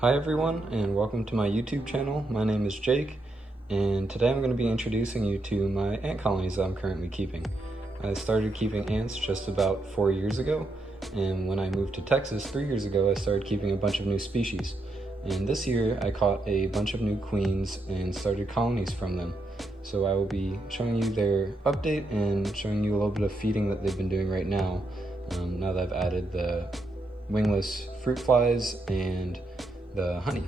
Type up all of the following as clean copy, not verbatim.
Hi everyone, and welcome to my YouTube channel. My name is Jake, and today I'm going to be introducing you to my ant colonies that I'm currently keeping. I started keeping ants just about 4 years ago, and when I moved to Texas 3 years ago, I started keeping a bunch of new species. And this year, I caught a bunch of new queens and started colonies from them. So I will be showing you their update and showing you a little bit of feeding that they've been doing right now, now that I've added the wingless fruit flies and the honey.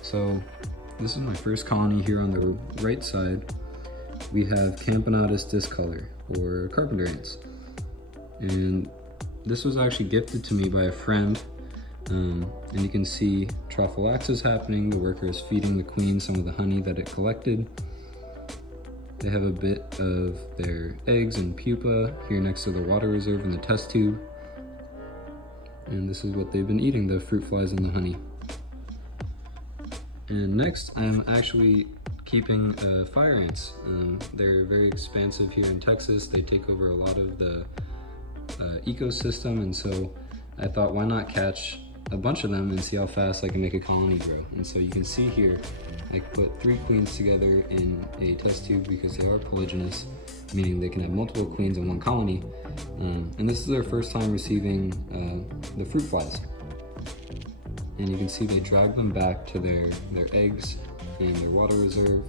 So this is my first colony here on the right side. We have Camponotus Discolor, or carpenter ants. And this was actually gifted to me by a friend. And you can see trophallaxis happening. The worker is feeding the queen some of the honey that it collected. They have a bit of their eggs and pupa here next to the water reserve and the test tube. And this is what they've been eating, the fruit flies and the honey. And next, I'm actually keeping fire ants. They're very expansive here in Texas. They take over a lot of the ecosystem, and so I thought, why not catch a bunch of them and see how fast I can make a colony grow. And so you can see here, I put 3 queens together in a test tube because they are polygynous, meaning they can have multiple queens in one colony. And this is their first time receiving the fruit flies. And you can see they drag them back to their eggs and their water reserve.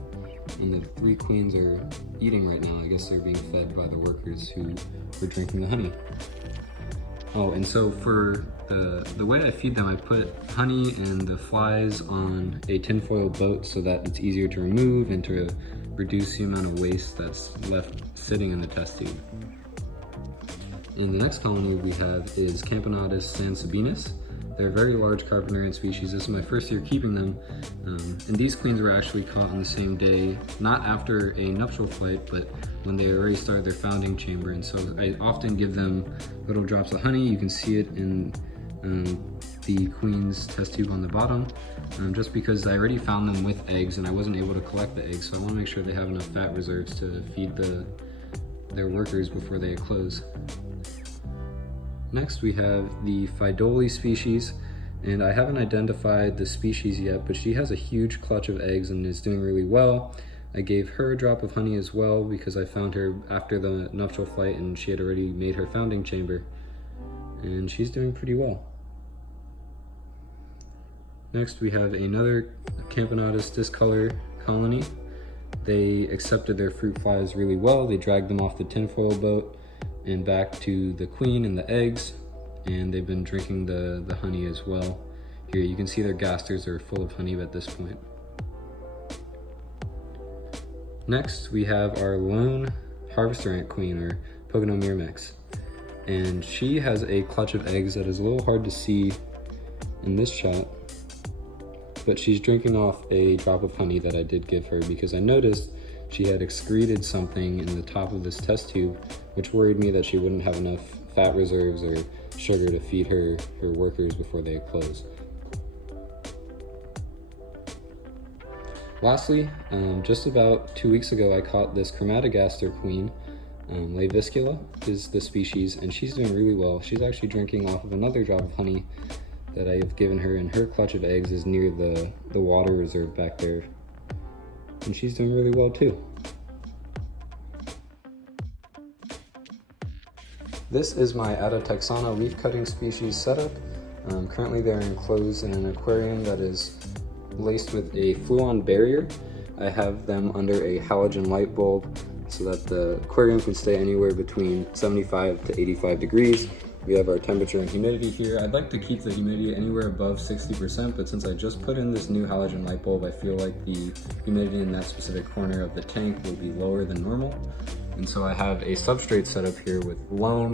And the 3 queens are eating right now. I guess they're being fed by the workers who were drinking the honey. Oh, and so for the way I feed them, I put honey and the flies on a tinfoil boat so that it's easier to remove and to reduce the amount of waste that's left sitting in the test tube. And the next colony we have is Camponotus Sansabeanus. They're a very large carpenter ant species. This is my first year keeping them. And these queens were actually caught on the same day, not after a nuptial flight, but when they already started their founding chamber. And so I often give them little drops of honey. You can see it in the queen's test tube on the bottom, just because I already found them with eggs and I wasn't able to collect the eggs. So I want to make sure they have enough fat reserves to feed their workers before they close. Next we have the Pheidole species, and I haven't identified the species yet, but she has a huge clutch of eggs and is doing really well. I gave her a drop of honey as well because I found her after the nuptial flight and she had already made her founding chamber, and she's doing pretty well. Next we have another Camponotus Discolor colony. They accepted their fruit flies really well. They dragged them off the tinfoil boat and back to the queen and the eggs, and they've been drinking the honey as well. Here you can see their gasters are full of honey at this point. Next we have our lone harvester ant queen, or Pogonomyrmex, and she has a clutch of eggs that is a little hard to see in this shot, but she's drinking off a drop of honey that I did give her because I noticed she had excreted something in the top of this test tube, which worried me that she wouldn't have enough fat reserves or sugar to feed her workers before they close. Lastly, just about 2 weeks ago, I caught this Crematogaster queen. Laeviscula is the species, and she's doing really well. She's actually drinking off of another drop of honey that I have given her, and her clutch of eggs is near the water reserve back there. And she's doing really well too. This is my Atta Texana leaf cutting species setup. Currently they're enclosed in an aquarium that is laced with a fluon barrier. I have them under a halogen light bulb so that the aquarium can stay anywhere between 75 to 85 degrees. We have our temperature and humidity here. I'd like to keep the humidity anywhere above 60%, but since I just put in this new halogen light bulb, I feel like the humidity in that specific corner of the tank will be lower than normal. And so I have a substrate set up here with loam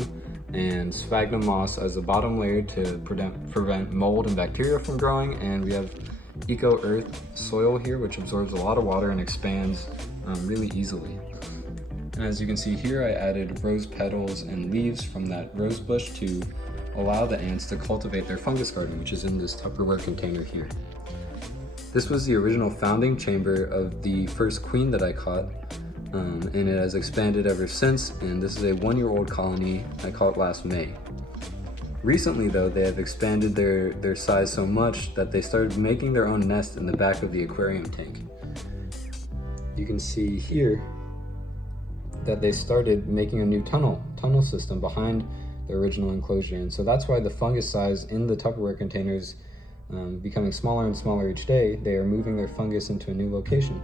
and sphagnum moss as the bottom layer to prevent mold and bacteria from growing. And we have eco earth soil here, which absorbs a lot of water and expands really easily. And as you can see here, I added rose petals and leaves from that rose bush to allow the ants to cultivate their fungus garden, which is in this Tupperware container here. This was the original founding chamber of the first queen that I caught, and it has expanded ever since, and this is a 1-year-old colony I caught last May. Recently though, they have expanded their size so much that they started making their own nest in the back of the aquarium tank. You can see here that they started making a new tunnel system behind the original enclosure, and so that's why the fungus size in the Tupperware containers becoming smaller and smaller each day. They are moving their fungus into a new location.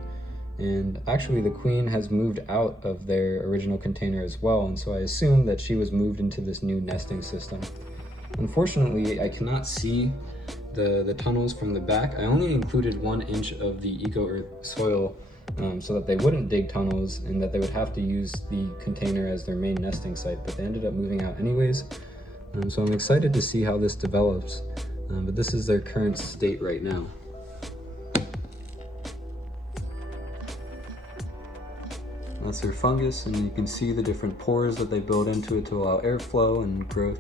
And actually the queen has moved out of their original container as well, and so I assume that she was moved into this new nesting system. Unfortunately, I cannot see the tunnels from the back. I only included 1 inch of the eco-earth soil so that they wouldn't dig tunnels and that they would have to use the container as their main nesting site, but they ended up moving out anyways. So I'm excited to see how this develops, but this is their current state right now. That's their fungus, and you can see the different pores that they build into it to allow airflow and growth.